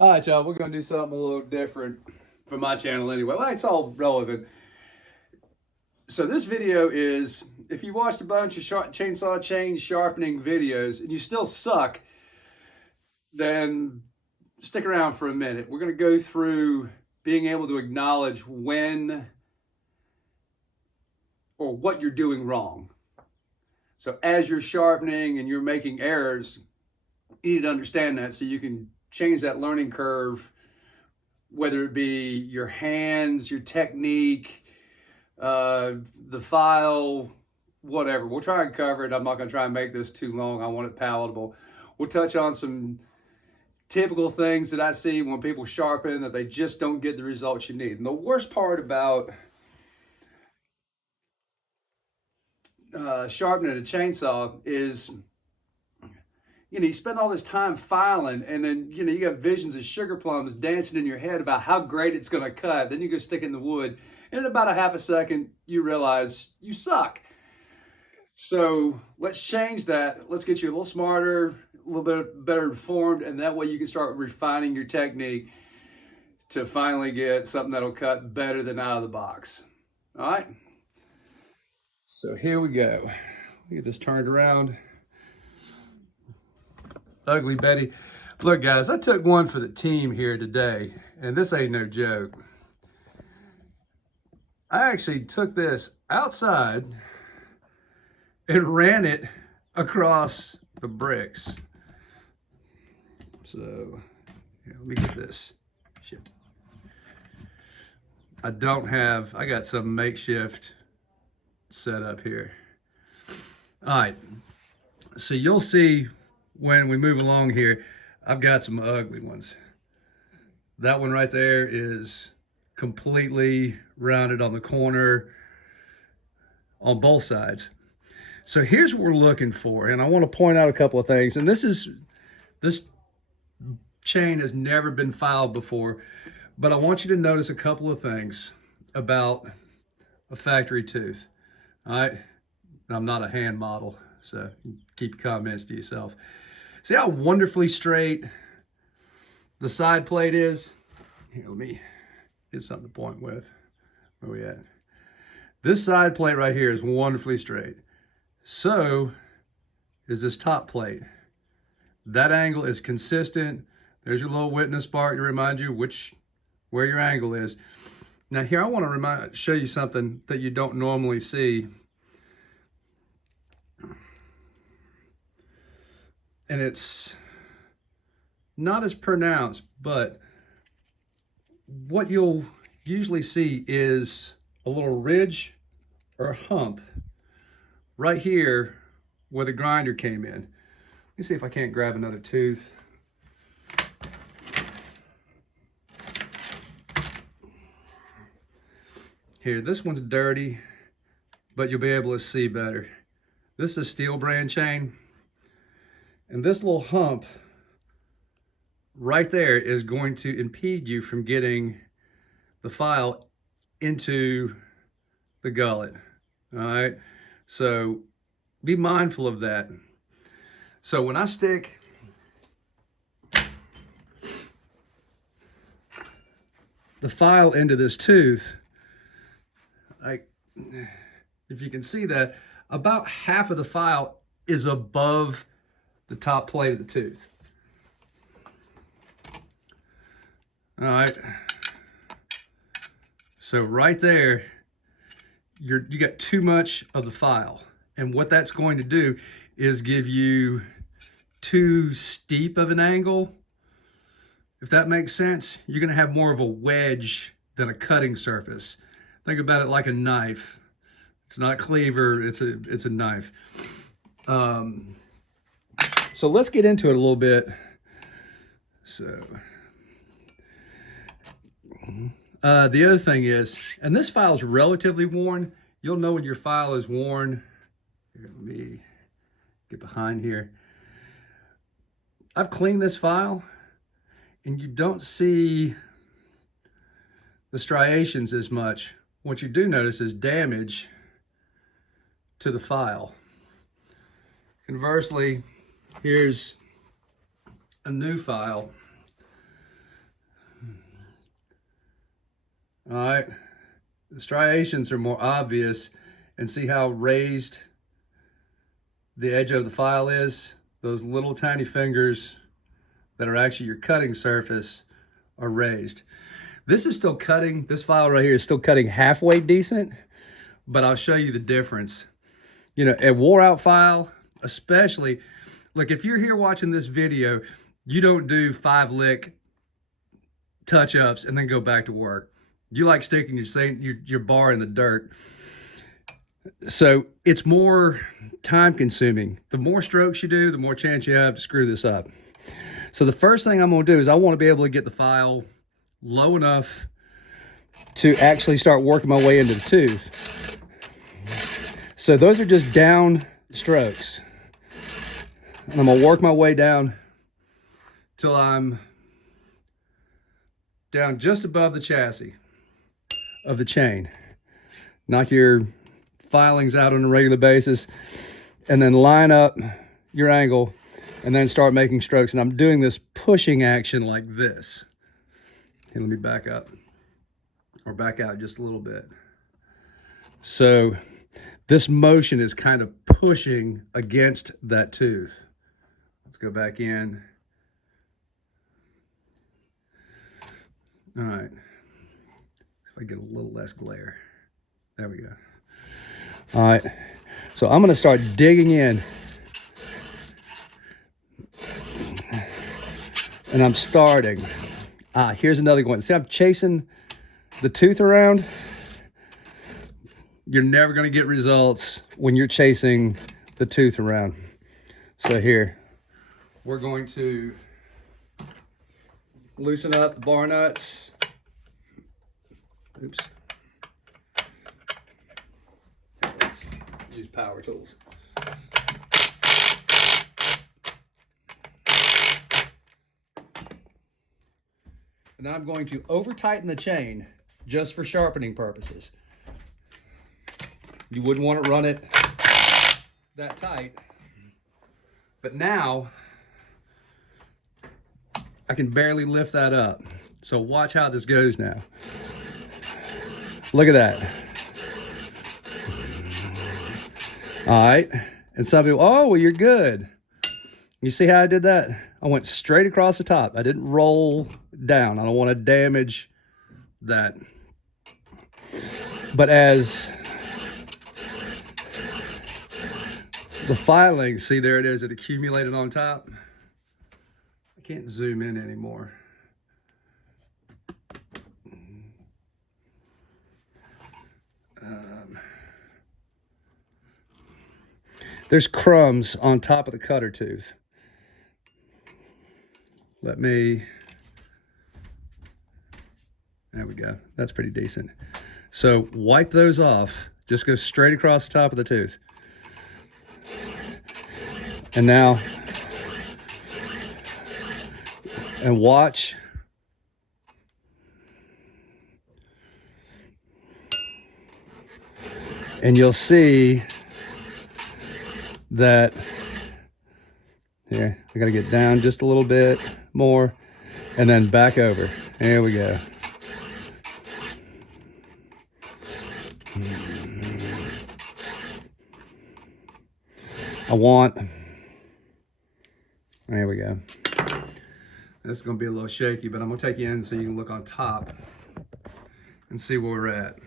All right, y'all, we're going to do something a little different for my channel anyway. Well, it's all relevant. So this video is, if you watched a bunch of chainsaw chain sharpening videos and you still suck, then stick around for a minute. We're going to go through being able to acknowledge when or what you're doing wrong. So as you're sharpening and you're making errors, you need to understand that so you can change that learning curve, whether it be your hands, your technique, the file, whatever. We'll try and cover it. I'm not going to try and make this too long. I want it palatable. We'll touch on some typical things that I see when people sharpen that they just don't get the results you need. And the worst part about sharpening a chainsaw is, you spend all this time filing, and then, you got visions of sugar plums dancing in your head about how great it's going to cut. Then you go stick it in the wood, and in about a half a second, you realize you suck. So let's change that. Let's get you a little smarter, a little bit better informed, and that way you can start refining your technique to finally get something that'll cut better than out of the box. All right? So here we go. Let me get this turned around. Ugly Betty. Look, guys, I took one for the team here today, and this ain't no joke. I actually took this outside and ran it across the bricks. So, here, let me get this. Shit. I got some makeshift set up here. All right. So you'll see when we move along here, I've got some ugly ones. That one right there is completely rounded on the corner on both sides. So here's what we're looking for, and I want to point out a couple of things. And this chain has never been filed before, but I want you to notice a couple of things about a factory tooth. All right, I'm not a hand model, so keep your comments to yourself. See how wonderfully straight the side plate is? Here, let me get something to point with. Where we at? This side plate right here is wonderfully straight. So is this top plate. That angle is consistent. There's your little witness part to remind you where your angle is. Now here I want to show you something that you don't normally see. And it's not as pronounced, but what you'll usually see is a little ridge or hump right here where the grinder came in. Let me see if I can't grab another tooth. Here, this one's dirty, but you'll be able to see better. This is a steel brand chain. And this little hump right there is going to impede you from getting the file into the gullet. All right, so be mindful of that. So when I stick the file into this tooth, if you can see that, about half of the file is above the top plate of the tooth. All right. So right there, you got too much of the file. And what that's going to do is give you too steep of an angle. If that makes sense, you're going to have more of a wedge than a cutting surface. Think about it like a knife. It's not a cleaver, it's a knife. So let's get into it a little bit. So, the other thing is, and this file is relatively worn. You'll know when your file is worn. Here, let me get behind here. I've cleaned this file, and you don't see the striations as much. What you do notice is damage to the file. Conversely, here's a new file. All right, the striations are more obvious, and see how raised the edge of the file is? Those little tiny fingers that are actually your cutting surface are raised. This is still cutting, this file right here is still cutting halfway decent, but I'll show you the difference. You know, a wore out file, especially, look, if you're here watching this video, you don't do 5-lick touch-ups and then go back to work. You like sticking your bar in the dirt. So it's more time consuming. The more strokes you do, the more chance you have to screw this up. So the first thing I'm gonna do is I wanna be able to get the file low enough to actually start working my way into the tooth. So those are just down strokes. And I'm gonna work my way down till I'm down just above the chassis of the chain. Knock your filings out on a regular basis and then line up your angle and then start making strokes. And I'm doing this pushing action like this. Okay, let me back up or back out just a little bit. So this motion is kind of pushing against that tooth. Let's go back in. All right. If I get a little less glare. There we go. All right. So I'm going to start digging in. And I'm starting. Here's another one. See, I'm chasing the tooth around. You're never going to get results when you're chasing the tooth around. So here, we're going to loosen up the bar nuts. Oops. Let's use power tools. And then I'm going to over tighten the chain just for sharpening purposes. You wouldn't want to run it that tight. But now I can barely lift that up. So watch how this goes now. Look at that. All right. And some people, oh, well, you're good. You see how I did that? I went straight across the top. I didn't roll down. I don't want to damage that. But as the filing, see, there it is, it accumulated on top. I can't zoom in anymore. There's crumbs on top of the cutter tooth. There we go. That's pretty decent. So wipe those off. Just go straight across the top of the tooth. And now, and watch. And you'll see that, here, I gotta get down just a little bit more and then back over. There we go. There we go. This is gonna be a little shaky, but I'm gonna take you in so you can look on top and see where we're at.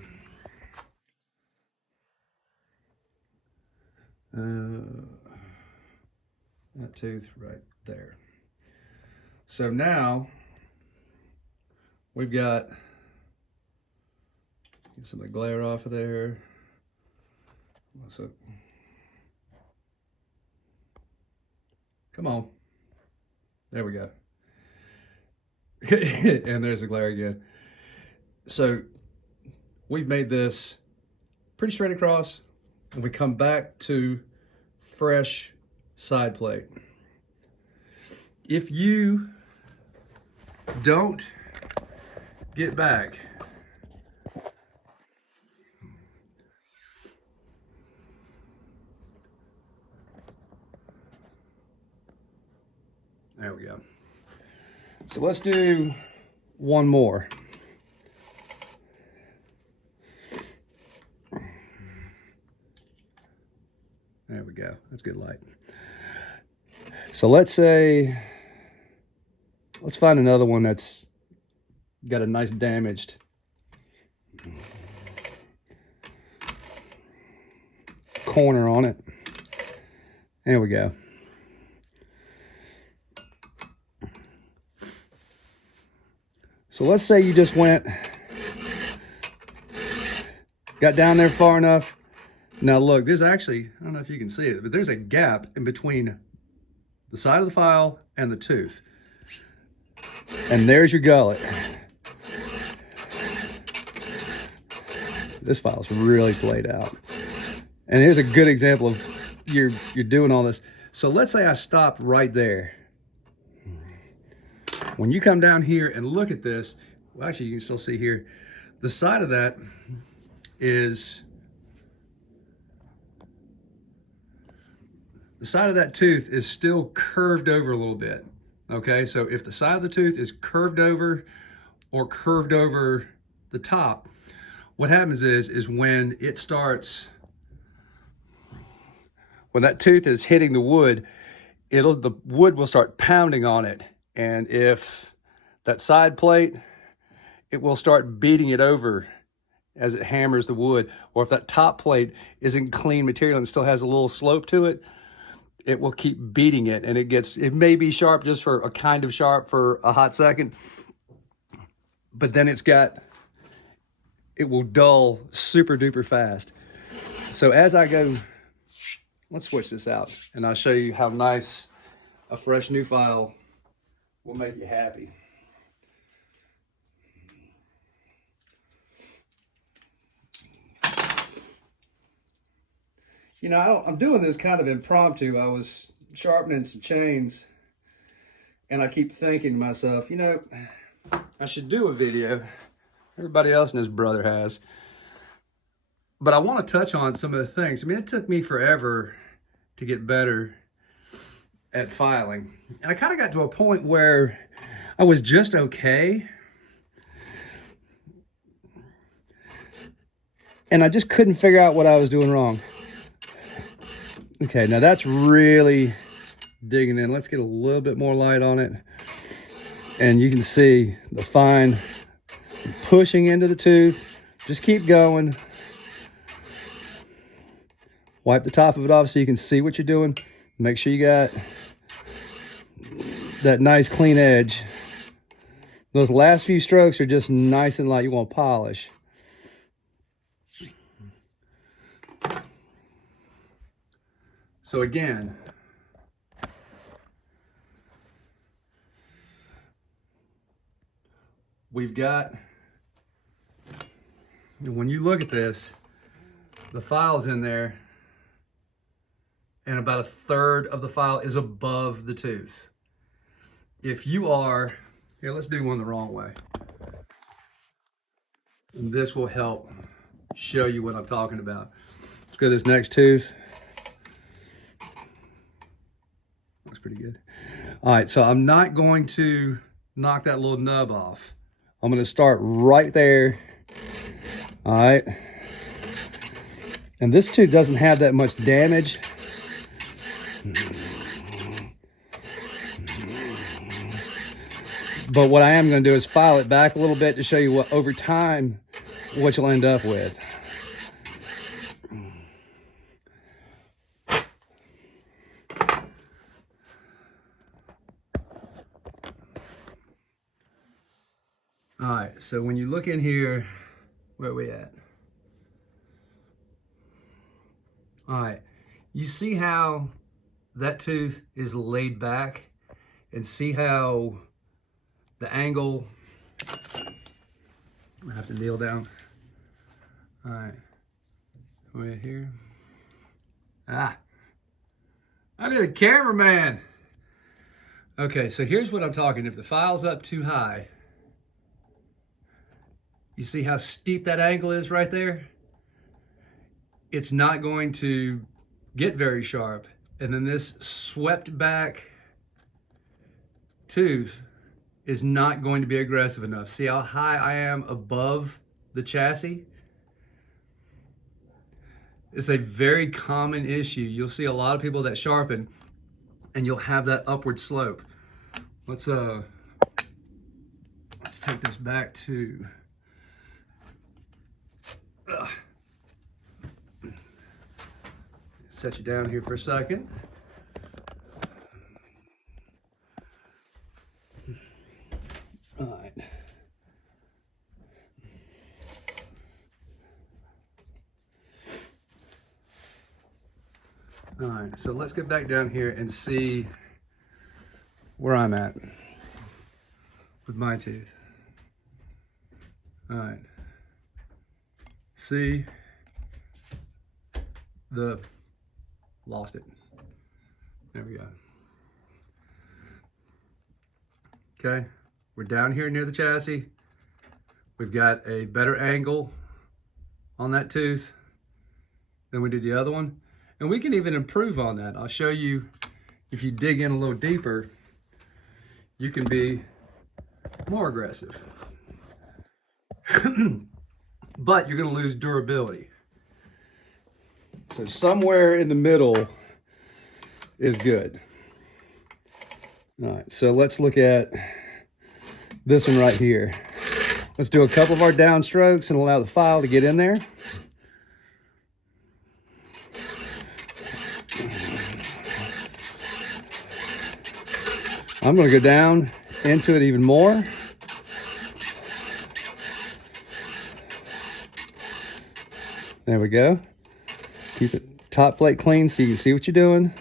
That tooth right there. So now we've got, get some of the glare off of there. So, come on. There we go. And there's the glare again. So we've made this pretty straight across, and we come back to fresh side plate. If you don't get back, there we go. So let's do one more. That's good light. So let's say, let's find another one that's got a nice damaged corner on it. There we go. So let's say you just went, got down there far enough. Now look, there's actually, I don't know if you can see it, but there's a gap in between the side of the file and the tooth. And there's your gullet. This file's really played out. And here's a good example of you're doing all this. So let's say I stopped right there. When you come down here and look at this, well, actually you can still see here, the side of that is, the side of that tooth is still curved over a little bit. Okay, so if the side of the tooth is curved over or curved over the top, what happens is when it starts, when that tooth is hitting the wood, the wood will start pounding on it. And if that side plate, it will start beating it over as it hammers the wood. Or if that top plate isn't clean material and still has a little slope to it, it will keep beating it. And it may be sharp just for a kind of sharp for a hot second, but then it will dull super duper fast. So as I go, let's switch this out and I'll show you how nice a fresh new file will make you happy. You know, I'm doing this kind of impromptu. I was sharpening some chains and I keep thinking to myself, you know, I should do a video. Everybody else and his brother has. But I want to touch on some of the things. I mean, it took me forever to get better at filing. And I kind of got to a point where I was just okay. And I just couldn't figure out what I was doing wrong. Okay, now that's really digging in. Let's get a little bit more light on it. And you can see the fine pushing into the tooth. Just keep going. Wipe the top of it off so you can see what you're doing. Make sure you got that nice clean edge. Those last few strokes are just nice and light. You want to polish. So again, we've got, when you look at this, the file's in there and about a third of the file is above the tooth. If you are, here, let's do one the wrong way. And this will help show you what I'm talking about. Let's go to this next tooth. Looks pretty good. All right, so I'm not going to knock that little nub off. I'm going to start right there. All right. And this tooth doesn't have that much damage. But what I am going to do is file it back a little bit to show you what over time what you'll end up with. All right, so when you look in here, where are we at? All right, you see how that tooth is laid back, and see how the angle, I have to kneel down. All right, right here. Ah, I need a cameraman. Okay, so here's what I'm talking. If the file's up too high, you see how steep that angle is right there? It's not going to get very sharp. And then this swept back tooth is not going to be aggressive enough. See how high I am above the chassis? It's a very common issue. You'll see a lot of people that sharpen and you'll have that upward slope. Let's take this back to set you down here for a second. All right. All right, so let's get back down here and see where I'm at with my tooth. All right. See lost it. There we go. Okay, we're down here near the chassis. We've got a better angle on that tooth than we did the other one. And we can even improve on that. I'll show you, if you dig in a little deeper, you can be more aggressive. But you're gonna lose durability. So somewhere in the middle is good. All right, so let's look at this one right here. Let's do a couple of our downstrokes and allow the file to get in there. I'm going to go down into it even more. There we go. Keep it top plate clean so you can see what you're doing.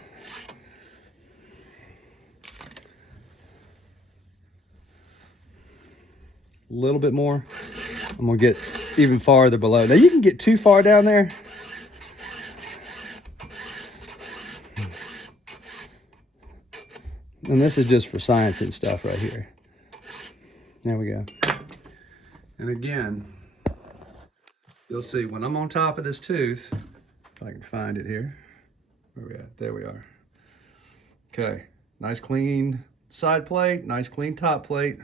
A little bit more. I'm going to get even farther below. Now you can get too far down there. And this is just for science and stuff right here. There we go. And again, you'll see when I'm on top of this tooth, if I can find it here. Where we at? There we are. Okay, nice clean side plate, nice clean top plate.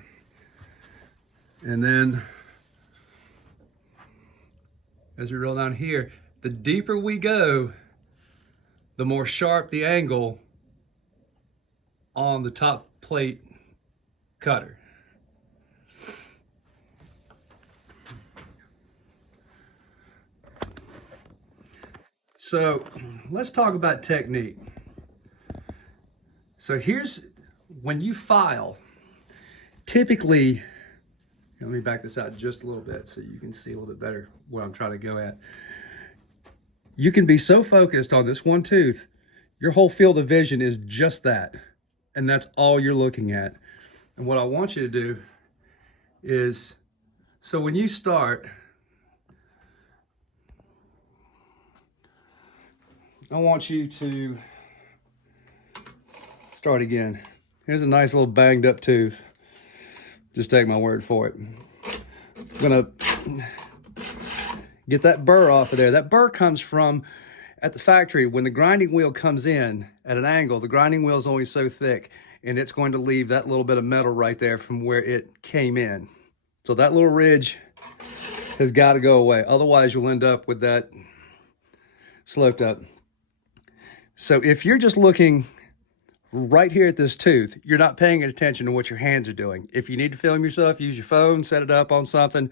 And then as we roll down here, the deeper we go, the more sharp the angle on the top plate cutter. So let's talk about technique. So here's, when you file, typically, let me back this out just a little bit so you can see a little bit better what I'm trying to go at. You can be so focused on this one tooth, your whole field of vision is just that. And that's all you're looking at. And what I want you to do is, so when you start, I want you to start again. Here's a nice little banged up tooth. Just take my word for it. I'm gonna get that burr off of there. That burr comes from, at the factory, when the grinding wheel comes in at an angle, the grinding wheel is only so thick, and it's going to leave that little bit of metal right there from where it came in. So that little ridge has got to go away. Otherwise, you'll end up with that sloped up. So if you're just looking right here at this tooth, you're not paying attention to what your hands are doing. If you need to film yourself, use your phone, set it up on something,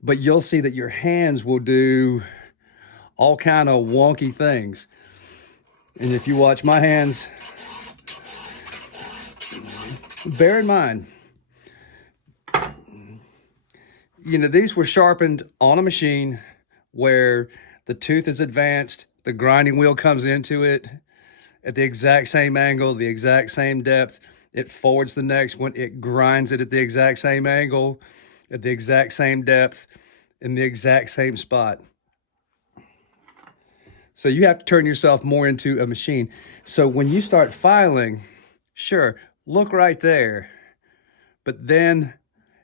but you'll see that your hands will do all kind of wonky things. And if you watch my hands, bear in mind, you know, these were sharpened on a machine where the tooth is advanced, the grinding wheel comes into it at the exact same angle, the exact same depth. It forwards the next one, it grinds it at the exact same angle, at the exact same depth, in the exact same spot. So you have to turn yourself more into a machine. So when you start filing, sure, look right there, but then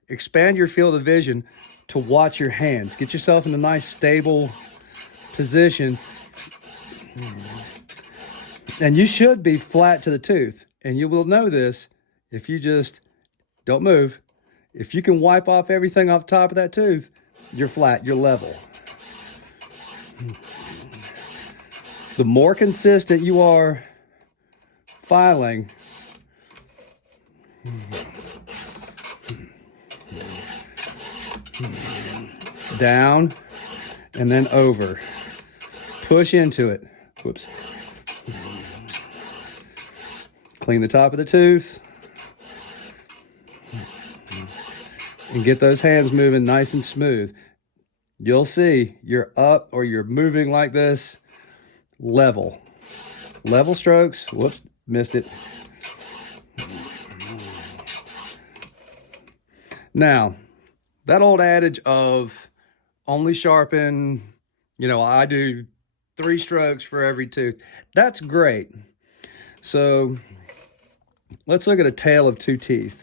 expand your field of vision to watch your hands. Get yourself in a nice stable position. And you should be flat to the tooth. And you will know this if you just don't move. If you can wipe off everything off the top of that tooth, you're flat, you're level. The more consistent you are filing, down and then over. Push into it. Whoops. Clean the top of the tooth. And get those hands moving nice and smooth. You'll see you're up or you're moving like this. Level. Level strokes. Whoops, missed it. Now, that old adage of only sharpen, I do 3 strokes for every tooth. That's great. So let's look at a tale of 2 teeth.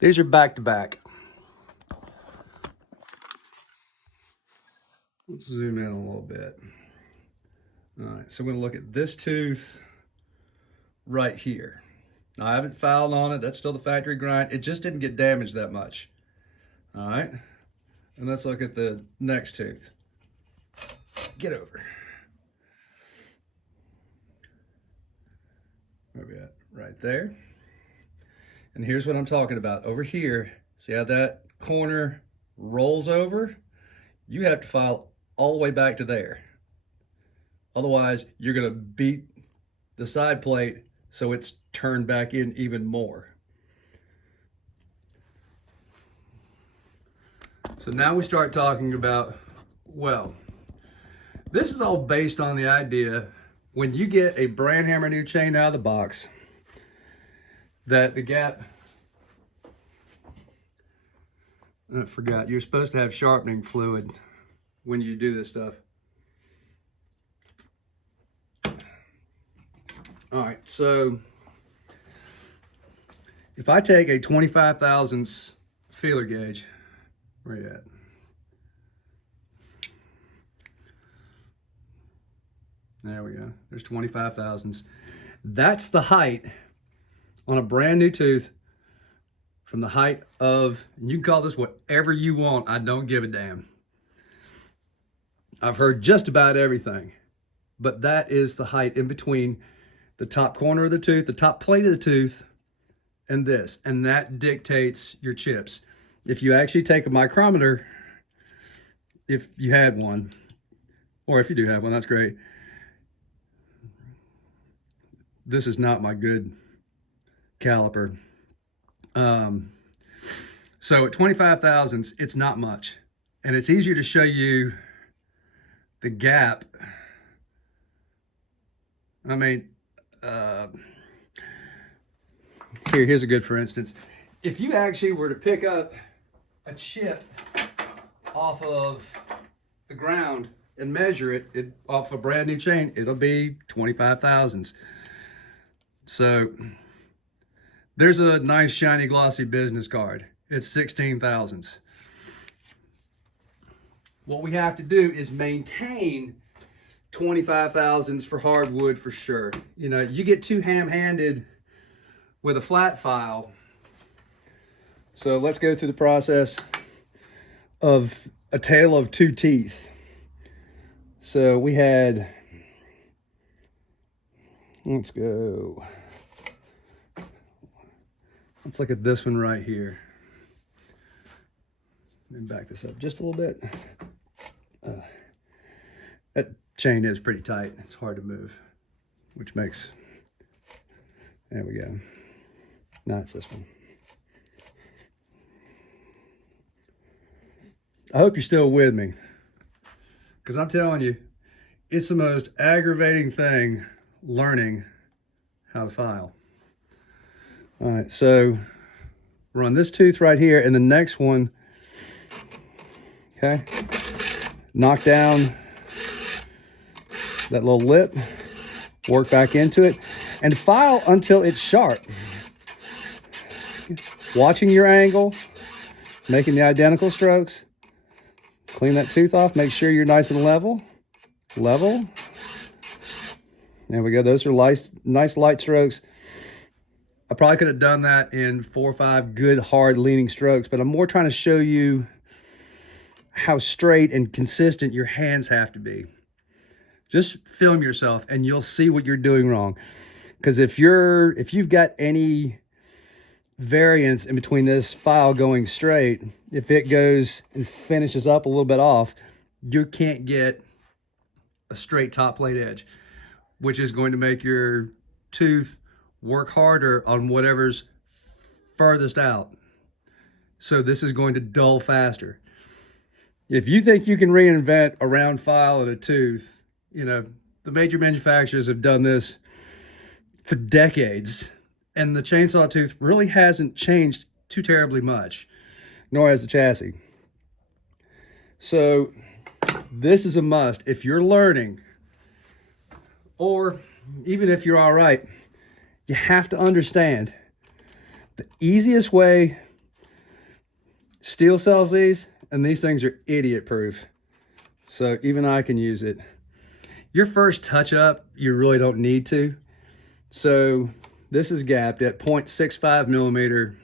These are back to back. Let's zoom in a little bit. All right, so I'm going to look at this tooth right here. Now, I haven't filed on it. That's still the factory grind. It just didn't get damaged that much. All right, and let's look at the next tooth. Get over. Where we at? Right there. And here's what I'm talking about. Over here, see how that corner rolls over? You have to file all the way back to there. Otherwise, you're going to beat the side plate so it's turned back in even more. So now we start talking about, well, this is all based on the idea when you get a brand hammer new chain out of the box that the gap, I forgot, you're supposed to have sharpening fluid when you do this stuff. All right, so if I take a 25 thousandths feeler gauge, where you at? There we go. There's 25 thousandths. That's the height on a brand new tooth from the height of, and you can call this whatever you want. I don't give a damn. I've heard just about everything, but that is the height in between the top corner of the tooth, the top plate of the tooth, and this, and that dictates your chips. If you actually take a micrometer, if you had one, or if you do have one, that's great. This is not my good caliper. So at 25 thousandths, it's not much. And it's easier to show you the gap. I mean, here's a good for instance. If you actually were to pick up a chip off of the ground and measure it off a brand new chain, it'll be 25 thousandths. So there's a nice shiny glossy business card. It's 16 thousandths. What we have to do is maintain 25 thousandths for hardwood for sure. You get too ham-handed with a flat file. So let's go through the process of a tale of 2 teeth. So we had, let's go. Let's look at this one right here. Let me back this up just a little bit. That chain is pretty tight. It's hard to move, which makes, there we go. Now it's this one. I hope you're still with me, because I'm telling you, it's the most aggravating thing learning how to file. All right, so we're on this tooth right here, and the next one, okay, knock down that little lip, work back into it, and file until it's sharp. Watching your angle, making the identical strokes. Clean that tooth off, make sure you're nice and level. Level. There we go, those are nice light strokes. I probably could have done that in 4 or 5 good, hard leaning strokes, but I'm more trying to show you how straight and consistent your hands have to be. Just film yourself and you'll see what you're doing wrong. Because if you've got any variance in between this file going straight, if it goes and finishes up a little bit off, you can't get a straight top plate edge, which is going to make your tooth work harder on whatever's furthest out. So this is going to dull faster. If you think you can reinvent a round file in a tooth, you know, the major manufacturers have done this for decades, and the chainsaw tooth really hasn't changed too terribly much, nor has the chassis. So this is a must. If you're learning, or even if you're all right, you have to understand the easiest way steel sells these, and these things are idiot proof. So even I can use it. Your first touch up, you really don't need to. So this is gapped at 0.65 millimeter,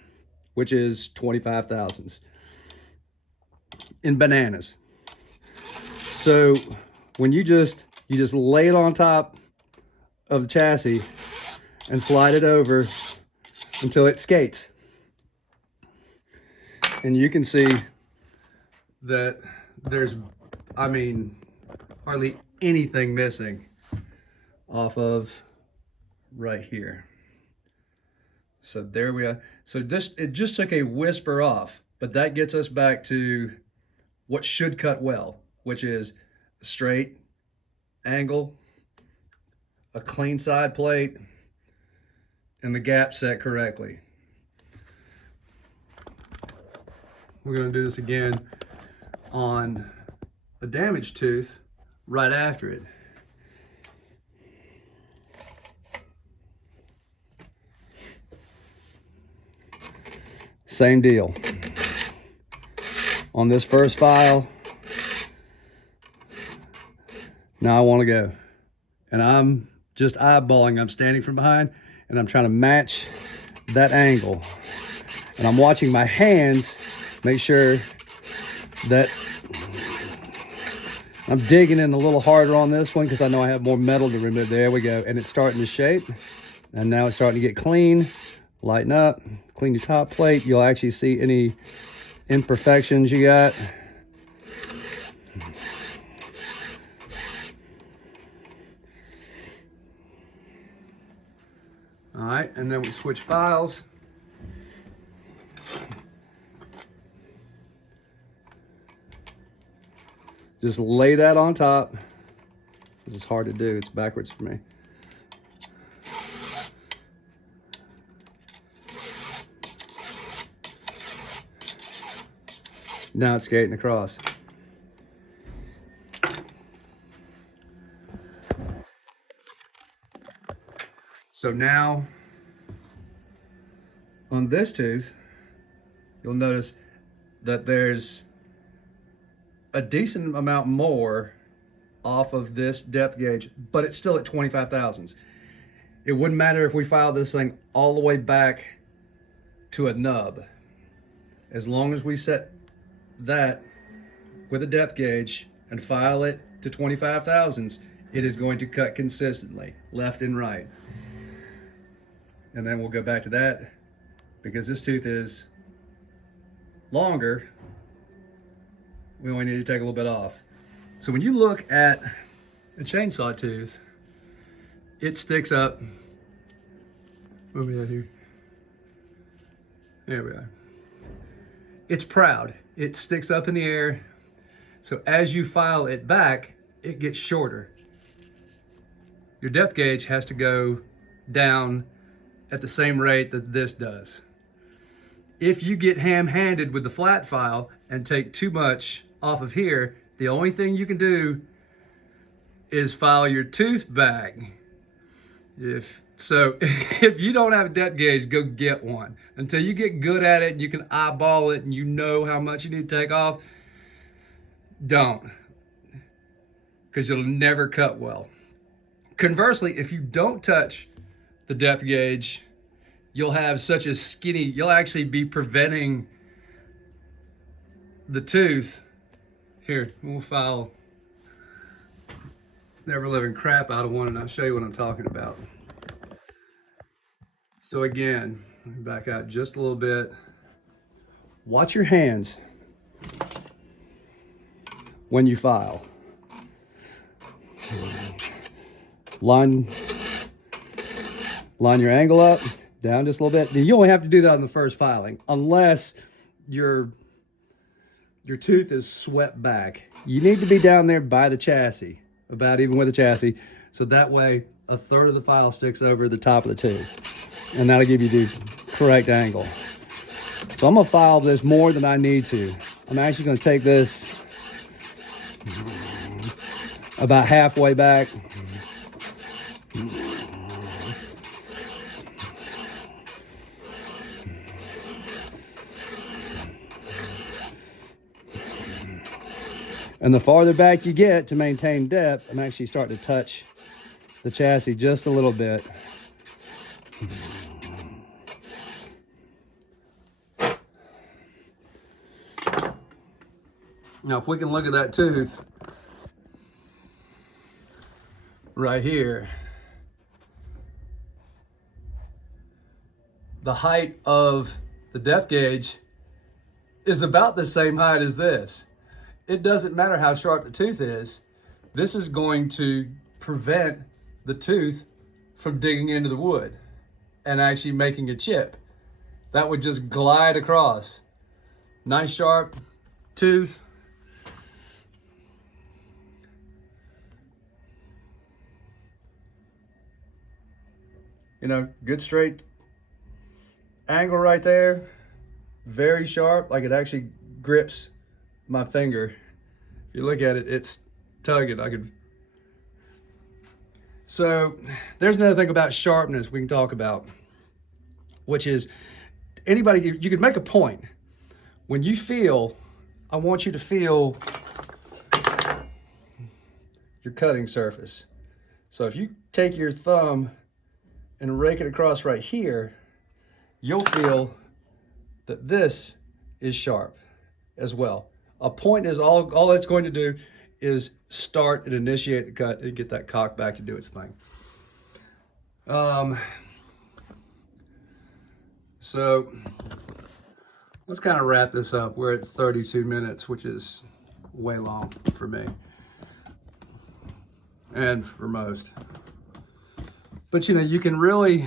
which is 25 thousandths in bananas. So when you just lay it on top of the chassis and slide it over until it skates. And you can see that there's, I mean, hardly anything missing off of right here. So there we are. So it just took a whisper off, but that gets us back to what should cut well, which is a straight angle, a clean side plate, and the gap set correctly. We're going to do this again on a damaged tooth right after it. Same deal. On this first file, now I want to go. And I'm just eyeballing, I'm standing from behind, and I'm trying to match that angle. And I'm watching my hands, make sure that I'm digging in a little harder on this one because I know I have more metal to remove. There we go. And it's starting to shape. And now it's starting to get clean. Lighten up, clean your top plate. You'll actually see any imperfections you got. All right, and then we switch files. Just lay that on top. This is hard to do, it's backwards for me. Now it's skating across. So now, on this tooth, you'll notice that there's a decent amount more off of this depth gauge, but it's still at 25 thousandths. It wouldn't matter if we filed this thing all the way back to a nub. As long as we set that with a depth gauge and file it to 25 thousandths, it is going to cut consistently, left and right. And then we'll go back to that because this tooth is longer. We only need to take a little bit off. So when you look at a chainsaw tooth, it sticks up. Where are we at here? There we are. It's proud. It sticks up in the air. So as you file it back, it gets shorter. Your depth gauge has to go down at the same rate that this does. If you get ham-handed with the flat file and take too much off of here, the only thing you can do is file your tooth back. If you don't have a depth gauge, go get one. Until you get good at it and you can eyeball it and you know how much you need to take off, don't. Because it'll never cut well. Conversely, if you don't touch the depth gauge, you'll have such a skinny, you'll actually be preventing the tooth. Here, we'll file never living crap out of one and I'll show you what I'm talking about. So again, let me back out just a little bit. Watch your hands when you file. Line your angle up, down just a little bit. You only have to do that on the first filing, unless your tooth is swept back. You need to be down there by the chassis, about even with the chassis, so that way a third of the file sticks over the top of the tooth, and that'll give you the correct angle. So I'm gonna file this more than I need to. I'm actually gonna take this about halfway back. And the farther back you get to maintain depth, I'm actually starting to touch the chassis just a little bit. Now, if we can look at that tooth right here, the height of the depth gauge is about the same height as this. It doesn't matter how sharp the tooth is. This is going to prevent the tooth from digging into the wood and actually making a chip. That would just glide across. Nice sharp tooth. You know, good straight angle right there. Very sharp, like it actually grips my finger. If you look at it, it's tugging. So there's another thing about sharpness we can talk about, which is anybody, you could make a point. When you feel, I want you to feel your cutting surface. So if you take your thumb and rake it across right here, you'll feel that this is sharp as well. A point is all it's going to do is start and initiate the cut and get that cock back to do its thing. So let's kind of wrap this up. We're at 32 minutes, which is way long for me and for most. But you know, you can really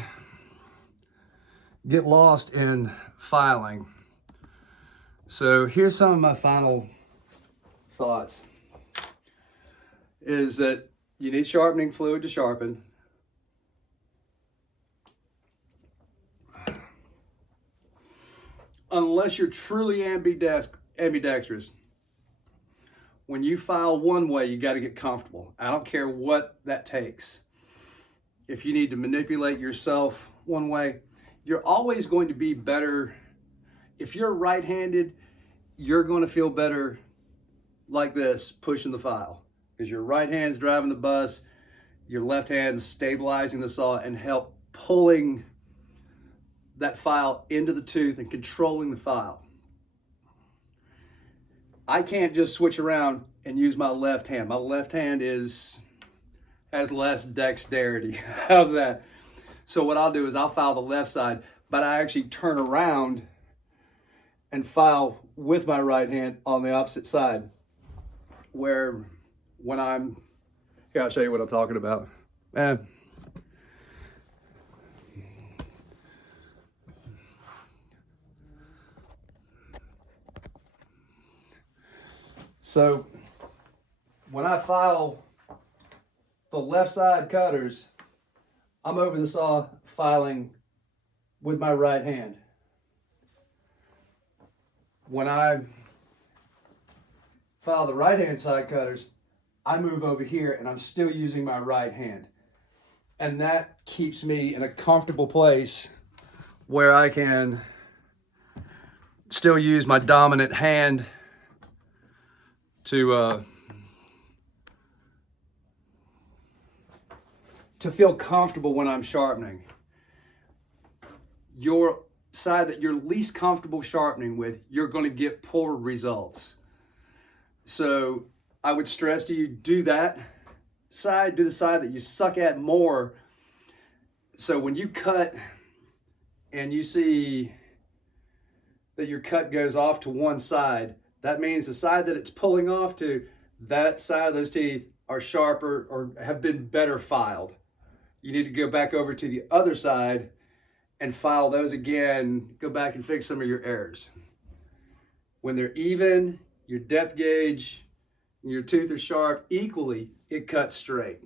get lost in filing. So here's some of my final thoughts. Is that you need sharpening fluid to sharpen. Unless you're truly ambidextrous. When you file one way, you got to get comfortable. I don't care what that takes. If you need to manipulate yourself one way, you're always going to be better. If you're right-handed, you're going to feel better like this, pushing the file. Because your right hand's driving the bus, your left hand's stabilizing the saw and help pulling that file into the tooth and controlling the file. I can't just switch around and use my left hand. My left hand has less dexterity. How's that? So what I'll do is I'll file the left side, but I actually turn around and file with my right hand on the opposite side. Where when here, I'll show you what I'm talking about. So when I file the left side cutters, I'm over the saw filing with my right hand. When I file the right hand side cutters, I move over here and I'm still using my right hand. And that keeps me in a comfortable place where I can still use my dominant hand to feel comfortable when I'm sharpening. your side that you're least comfortable sharpening with, you're going to get poor results. So I would stress to you, do that side, do the side that you suck at more. So when you cut and you see that your cut goes off to one side, that means the side that it's pulling off to, that side of those teeth are sharper or have been better filed. You need to go back over to the other side and file those again, go back and fix some of your errors. When they're even, your depth gauge and your tooth are sharp equally, it cuts straight.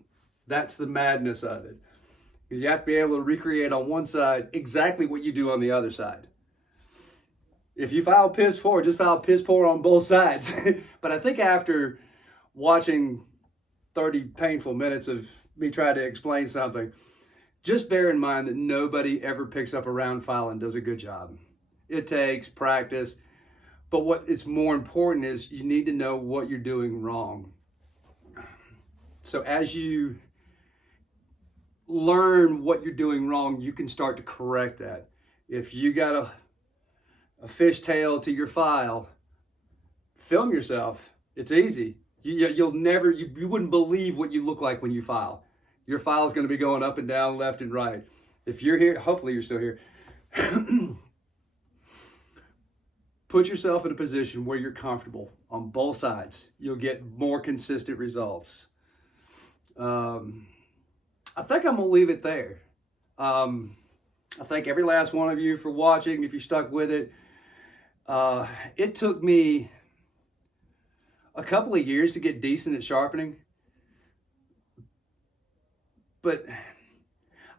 That's the madness of it. You have to be able to recreate on one side exactly what you do on the other side. If you file piss poor, just file piss poor on both sides. But I think after watching 30 painful minutes of me trying to explain something, just bear in mind that nobody ever picks up a round file and does a good job. It takes practice. But what is more important is you need to know what you're doing wrong. So as you learn what you're doing wrong, you can start to correct that. If you got a fishtail to your file, film yourself. It's easy. You wouldn't believe what you look like when you file. Your file is going to be going up and down, left and right. If you're here, hopefully you're still here. Put yourself in a position where you're comfortable on both sides. You'll get more consistent results. I think I'm going to leave it there. I thank every last one of you for watching, if you stuck with it. It took me a couple of years to get decent at sharpening, but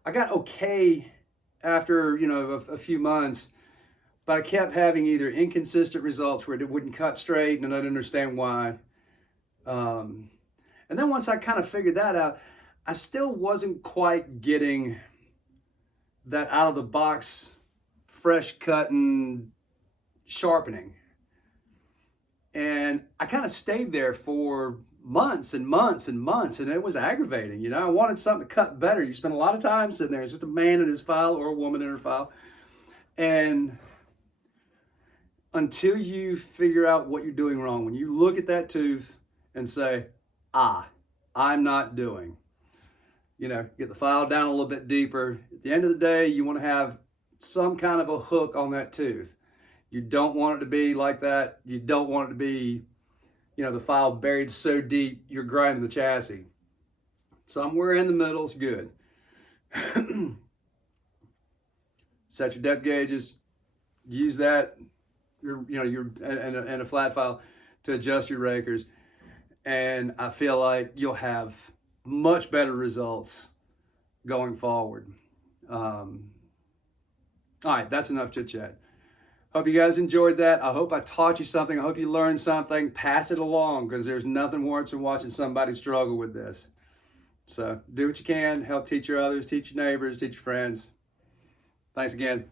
I got okay after, a few months, but I kept having either inconsistent results where it wouldn't cut straight and I didn't understand why. And then once I kind of figured that out, I still wasn't quite getting that out of the box, fresh cutting, sharpening. And I kind of stayed there for months and months and months, and it was aggravating. I wanted something to cut better. You spend a lot of time sitting there. It's just a man in his file or a woman in her file. And until you figure out what you're doing wrong, when you look at that tooth and say, I'm not doing, get the file down a little bit deeper. At the end of the day, you want to have some kind of a hook on that tooth. You don't want it to be like that. You don't want it to be, the file buried so deep you're grinding the chassis. Somewhere in the middle is good. Set your depth gauges. Use that, and a flat file to adjust your rakers. And I feel like you'll have much better results going forward. All right, that's enough chit chat. Hope you guys enjoyed that. I hope I taught you something. I hope you learned something. Pass it along, because there's nothing worse than watching somebody struggle with this. So do what you can. Help teach your others, teach your neighbors, teach your friends. Thanks again.